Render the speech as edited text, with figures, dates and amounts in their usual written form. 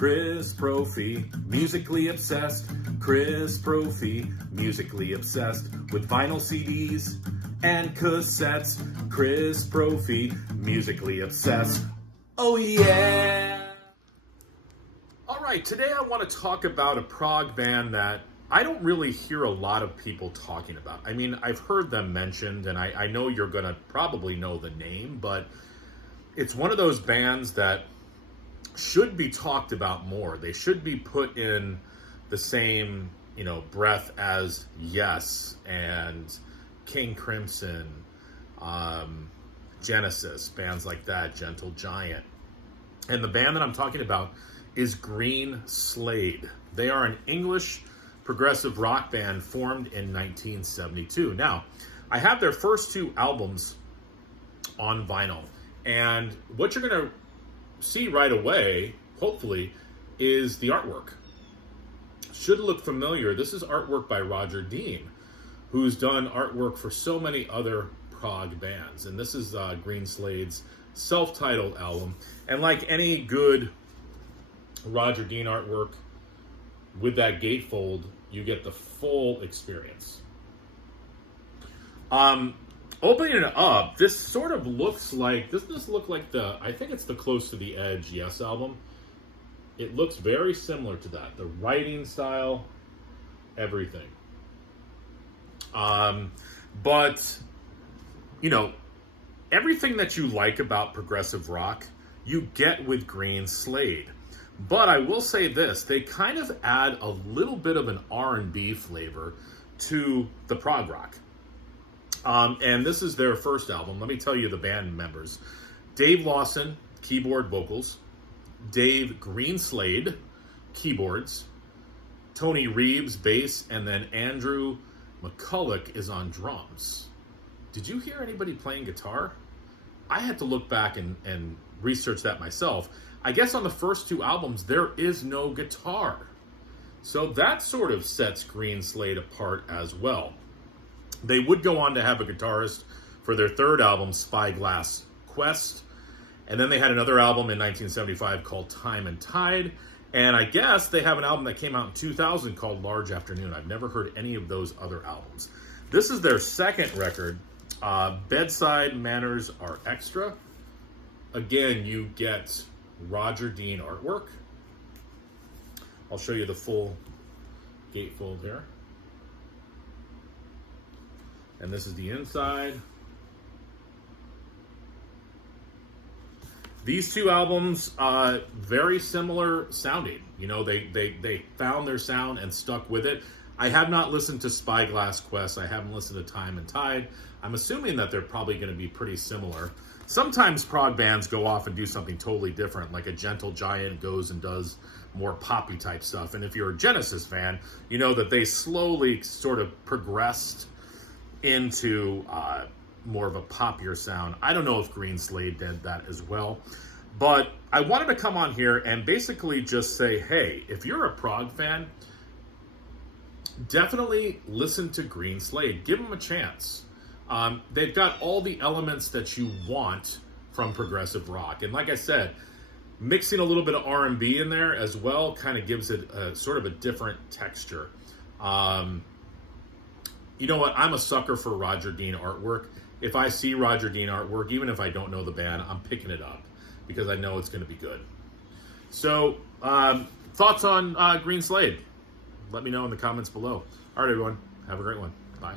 Chris Brophy, musically obsessed. Chris Brophy, musically obsessed with vinyl CDs and cassettes. Chris Brophy, musically obsessed. Oh yeah! Alright, today I want to talk about a prog band that I don't really hear a lot of people talking about. I mean, I've heard them mentioned, and I know you're going to probably know the name, but it's one of those bands that should be talked about more. They should be put in the same, breath as Yes and King Crimson, Genesis, bands like that, Gentle Giant. And the band that I'm talking about is Greenslade. They are an English progressive rock band formed in 1972. Now, I have their first two albums on vinyl, and what you're going to see right away, hopefully, is the artwork. Should look familiar. This is artwork by Roger Dean, who's done artwork for so many other prog bands. And this is Greenslade's self-titled album. And like any good Roger Dean artwork, with that gatefold, you get the full experience. Opening it up, this sort of looks like, doesn't this look like I think it's the Close to the Edge Yes album. It looks very similar to that. The writing style, everything. But, everything that you like about progressive rock, you get with Greenslade. But I will say this, they kind of add a little bit of an R&B flavor to the prog rock. And this is their first album. Let me tell you the band members. Dave Lawson, keyboard vocals. Dave Greenslade, keyboards. Tony Reeves, bass. And then Andrew McCulloch is on drums. Did you hear anybody playing guitar? I had to look back and research that myself. I guess on the first two albums, there is no guitar. So that sort of sets Greenslade apart as well. They would go on to have a guitarist for their third album, Spyglass Quest. And then they had another album in 1975 called Time and Tide. And I guess they have an album that came out in 2000 called Large Afternoon. I've never heard any of those other albums. This is their second record. Bedside Manners Are Extra. Again, you get Roger Dean artwork. I'll show you the full gatefold here. And this is the inside. These two albums, very similar sounding. They found their sound and stuck with it. I have not listened to Spyglass Quest. I haven't listened to Time and Tide. I'm assuming that they're probably going to be pretty similar. Sometimes prog bands go off and do something totally different, like a Gentle Giant goes and does more poppy type stuff. And if you're a Genesis fan, you know that they slowly sort of progressed into more of a poppier sound. I don't know if Greenslade did that as well, but I wanted to come on here and basically just say, hey, if you're a prog fan, definitely listen to Greenslade. Give them a chance. They've got all the elements that you want from progressive rock. And like I said, mixing a little bit of R&B in there as well kind of gives it a sort of a different texture. You know what? I'm a sucker for Roger Dean artwork. If I see Roger Dean artwork, even if I don't know the band, I'm picking it up because I know it's going to be good. So, thoughts on Greenslade? Let me know in the comments below. All right, everyone. Have a great one. Bye.